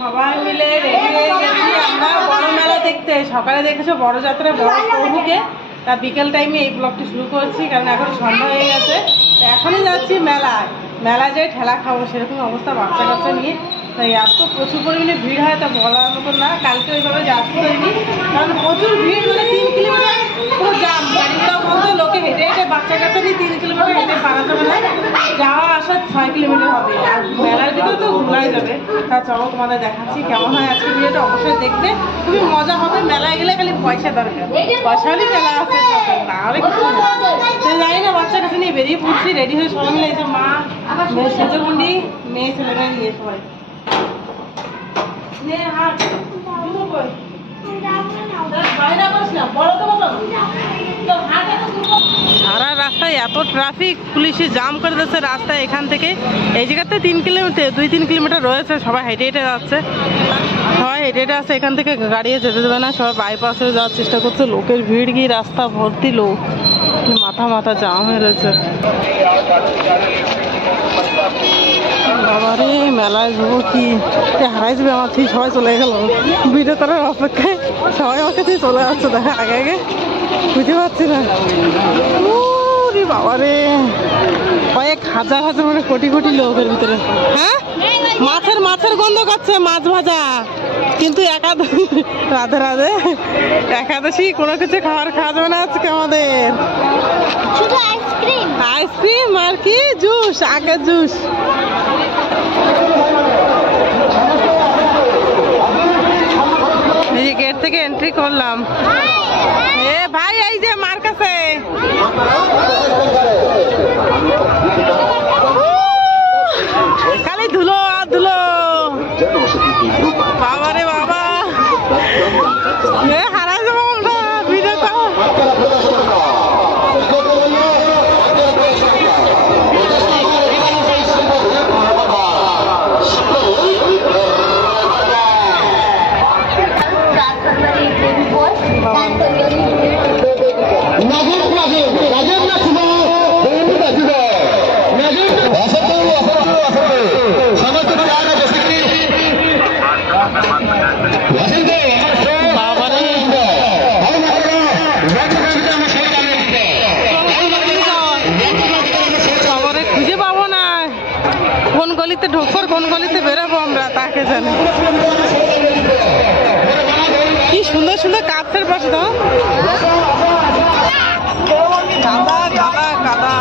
সবাই মিলে রেডি হয়ে গেছি আমরা বড় মেলা দেখতে। সকালে দেখেছো বড় যাত্রা বড় প্রভুকে, তা বিকেল টাইমে এই ব্লগটি শুরু করছি কারণ এখন সন্ধ্যা হয়ে গেছে। তো এখনই যাচ্ছি মেলায়, মেলায় যাই ঠেলা খাবো সেরকম অবস্থা বাচ্চা কাচ্চা নিয়ে। তাই এত প্রচুর পরিমাণে ভিড় হয় তা বলার মতো না। কালকে ওইভাবে যাচ্ছি হয়নি কারণ প্রচুর ভিড়, মানে 3 কিলোমিটার পুরো জাম, গাড়িগুলো বলতো লোকে হেঁটে হেঁটে বাচ্চা কাচ্চা নিয়ে 3 কিলোমিটার হেঁটে বানাতে পারে, যাওয়া আসা 6 কিলোমিটার হবে। আর মেলার ভিতরে তো ঘুরাই যাবে। তা চলো তোমাদের দেখাচ্ছি কেমন হয় আজকে ভিডিওটা, অবশ্যই দেখবে, খুবই মজা হবে। মেলায় গেলে খালি পয়সা দরকার, পয়সা হলেই মেলা আছে, না হলে কিছু জানি না। বাচ্চা কাছে নিয়ে বেরিয়ে পড়ছি রেডি হয়ে সবাই মিলে, এই যে মা, মেয়ে সেজগুন্ডি, মেয়ে ছেলেমেয়ে নিয়ে সবাই সারা রাস্তায় এত ট্রাফিক, পুলিশে জাম করে দিচ্ছে রাস্তায়। এখান থেকে এই জায়গাতে 3 কিলোমিটার 2-3 কিলোমিটার রয়েছে, সবাই হেঁটে হেঁটে যাচ্ছে, সবাই হেঁটে হেঁটে আসছে। এখান থেকে গাড়ি যেতে দেবে না, সবাই বাইপাসে যাওয়ার চেষ্টা করছে। লোকের ভিড় গিয়ে রাস্তা ভর্তি লোক, মাথা মাথা জাম হয়ে রয়েছে। বাবারে মেলায় যাবো কি হারাই যাবে আমার থেকে, সবাই চলে গেল ভিডিও করার অপেক্ষায়। সবাই আমার কাছে চলে যাচ্ছে, দেখা আগে আগে বুঝতে পারছি না। বাবারে কয়েক হাজার হাজার, মানে কোটি কোটি লোকের ভিতরে। হ্যাঁ, মাছের গন্ধ করছে, মাছ ভাজা। কিন্তু রাধে রাধে একাদশী, কোনো কিছু খাওয়া যাবে না আজকে আমাদের, আইসক্রিম আর কি জুস, আগে জুস। এই যে গেট থেকে এন্ট্রি করলাম। এ ভাই, এই যে মার কাছে খালি ধুলো আর ধুলো। বাবা রে বাবা, হারাই যাবো আমরা ভিডিওটা। খুঁজে পাবো না কোন গলিতে ঢোকর, কোন গলিতে বেরোবো আমরা, তাকে জানে। কি সুন্দর সুন্দর কাপের পাশে তো কাদা কাদা কাদা।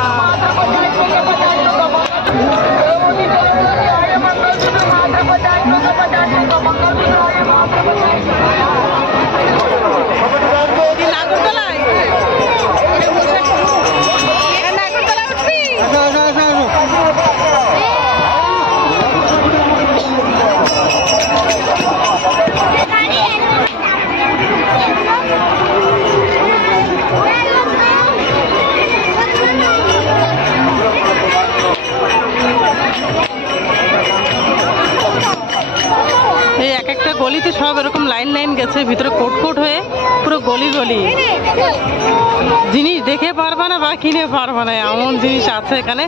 নাগরতলায় উঠবি? এই এক একটা গলিতে সব এরকম লাইন লাইন গেছে, ভিতরে কোট কোট হয়ে পুরো গলি গলি। জিনিস দেখে পারবা না বা কিনে পারবা না, এমন জিনিস আছে এখানে।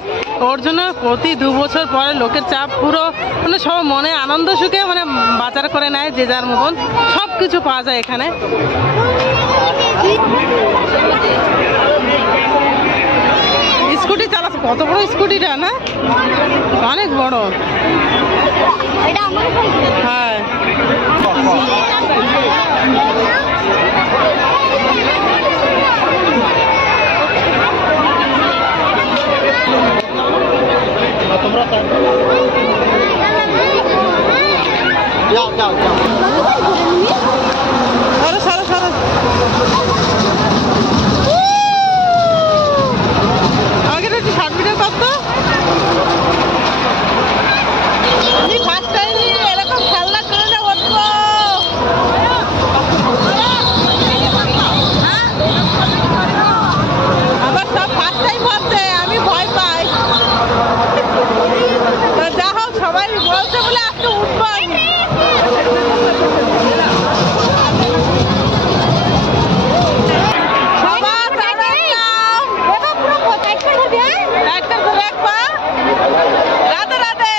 ওর জন্য প্রতি 2 বছর পরে লোকের চাপ পুরো, মানে সব মনে আনন্দ সুখে মানে বাজার করে নেয় যে যার মতন, সব কিছু পাওয়া যায় এখানে। স্কুটি চালাচ্ছে, কত বড় স্কুটিটা না, অনেক বড়। হ্যাঁ, তোমরা যাও যাও যাও, সারা সারা সারা। আমাকে একটু শর্ট ভিডিও করতো। আমি ফার্স্ট টাইম এরকম খেলনা করে না বলবো। আমার সব ফার্স্ট টাইম হচ্ছে, আমি ভয় পাই। যা হোক সবাই বলছে বলে আজকে উঠবো আমি। রাধে রাধে,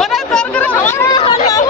ওরা তোর করে সবাই মিলে করলাম।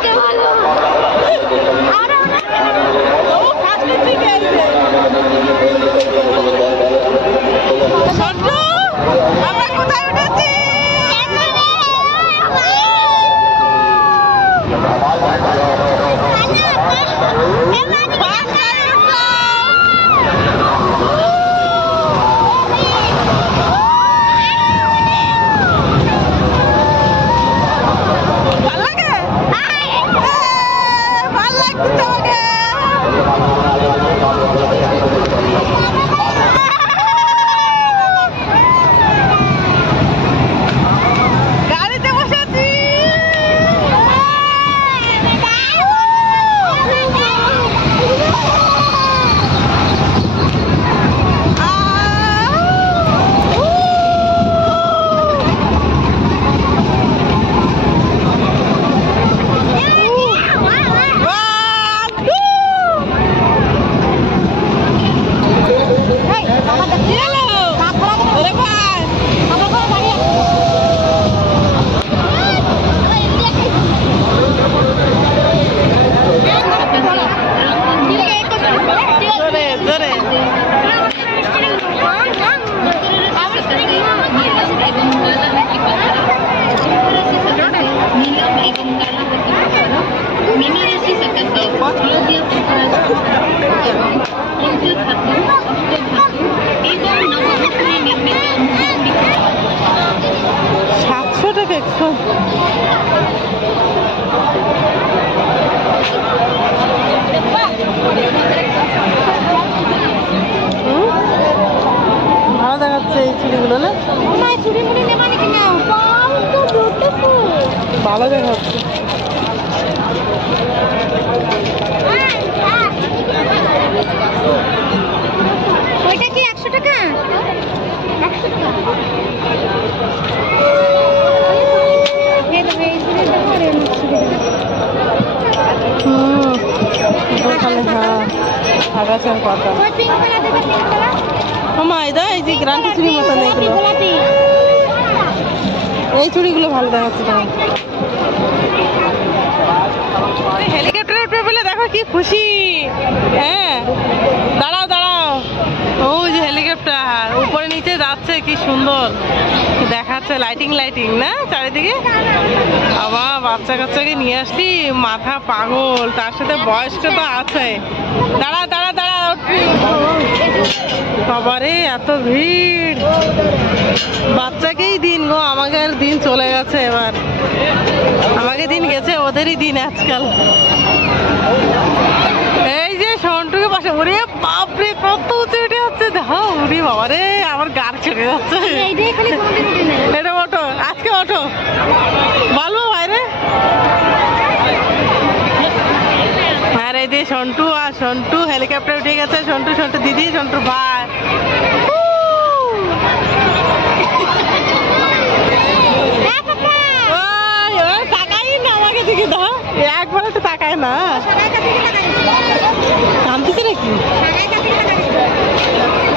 ভালো দেখাচ্ছে এই চুড়িগুলো না, ভালো দেখাচ্ছে। ওইটা কি 100 টাকা? 100 টাকা। এই যে গ্রান্টি চুড়ির মতন এগুলো, এই চুড়িগুলো ভালো দেখাচ্ছে। হেলিকপ্টারের উপরে বলে দেখো কি খুশি। হ্যাঁ দাঁড়াও দাঁড়াও, ওই যে হেলিকপ্টার উপরে নিচে যাচ্ছে, কি সুন্দর দেখাচ্ছে, লাইটিং লাইটিং না চারিদিকে। আবার বাচ্চা কাচ্চাকে নিয়ে আসলি, মাথা পাগল, তার সাথে বয়স্ক তো আছে। দাঁড়া দাঁড়া দাঁড়া, বাবারে এত ভিড়, বাচ্চাকেই দিন গো, আমাকে দিন চলে গেছে। এবার আমাকে দিন গেছে, ওদেরই দিন আজকাল। এই যে সন্টুকে পাশে, ওরে বাপরে কত উঁচু উঠে যাচ্ছে, দেখো উড়ি বাবারে, আমার গাড় ছেড়ে যাচ্ছে। এটা ওঠো, আজকে ওঠো, বলবো ভাইরে। আর এই যে সন্টু, আর সন্টু হেলিকপ্টার উঠে গেছে, সন্টু সন্টু দিদি, সন্টুর ভাই। তাকাই না আমাকে দিকে, দাও একবার একটু তাকায় না, কাঁদতেছে নাকি,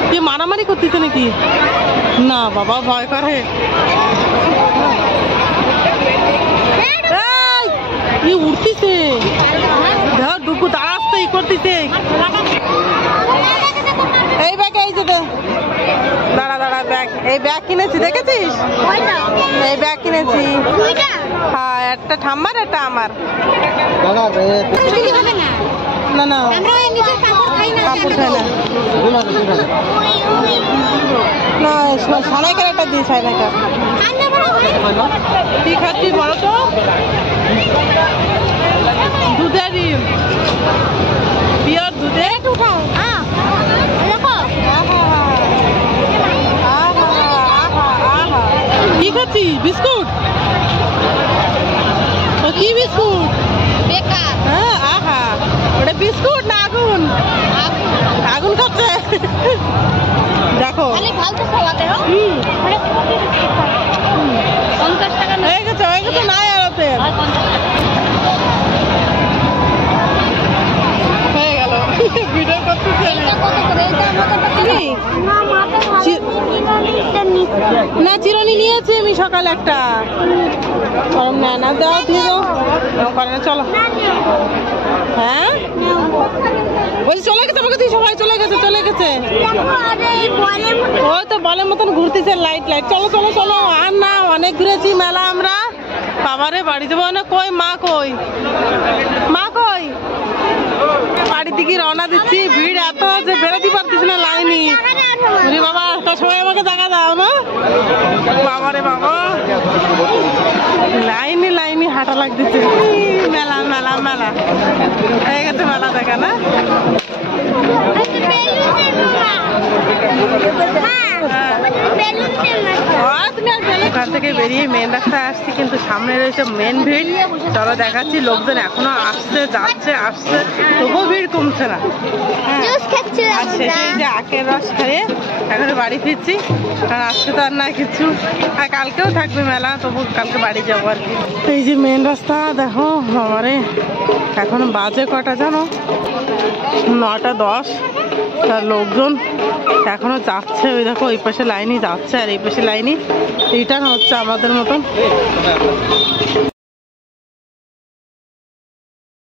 তুই মারামারি করতেছে নাকি? না বাবা ভয় করে, উঠতেছে ডুবু দাঁড়াচ্ছে, ই করতেছে। এই ব্যাগ, এই যে দাঁড়া দাঁড়া, ব্যাগ, এই ব্যাগ কিনেছি দেখেছিস? এই ব্যাগ কিনেছি, হ্যাঁ, একটা ঠাম্মার একটা আমার। না না কাপড় খাই না, না সানাইকার একটা দিই, সানাইকার। কি খাচ্ছি বলো তো? দুধের ডিম, পিওর দুধে। কি খাচ্ছি? বিস্কুট? ও কি বিস্কুট? হ্যাঁ, আহা, ওটা বিস্কুট না আগুন? আগুন খাচ্ছে দেখো। হয়ে গেছে হয়ে গেছে, নাই আরতে হয়ে গেল। ভিডিও করতেছে না, চিরুনি নিয়েছি আমি সকালে একটা, না না দাও দিয়ে দাও করে না, চলো। হ্যাঁ বলছি চলে গেছে, আমাকে দিয়ে সবাই চলে গেছে, চলে গেছে, ওই তো বলের মতন ঘুরতেছে, লাইট লাইট। চলো চলো চলো, আর না অনেক ঘুরেছি মেলা আমরা, বাবারে বাড়ি যাবো না, কই মা কই, মা কই? বাড়ি থেকে রওনা দিচ্ছি, ভিড় এত যে বেরোতে পারতেছি না লাইনি। বাবা তার সময় আমাকে জায়গা দাও না। বাবারে বাবা, লাইনি লাইনি হাঁটা লাগতেছে। মেলা মেলা মেলা হয়ে গেছে, মেলা দেখা না। ওখান থেকে বেরিয়ে মেন রাস্তায় আসছি, কিন্তু সামনে রয়েছে মেন ভিড়। চলো দেখাচ্ছি, লোকজন এখনো আসছে যাচ্ছে আসছে, তবুও ভিড় কমছে না। আর শেষে যে আখের রস খেয়ে এখন বাড়ি ফিরছি, কারণ আজকে তো আর না কিছু, আর কালকেও থাকবে মেলা, তবু কালকে বাড়ি যাবো আর কি। এই যে মেন রাস্তা দেখো, আমারে এখন বাজে কটা জানো, 9:10। তার লোকজন এখনো যাচ্ছে, ওই দেখো ওই পাশে লাইনই যাচ্ছে আর এই পাশে লাইনই রিটার্ন হচ্ছে আমাদের মতন।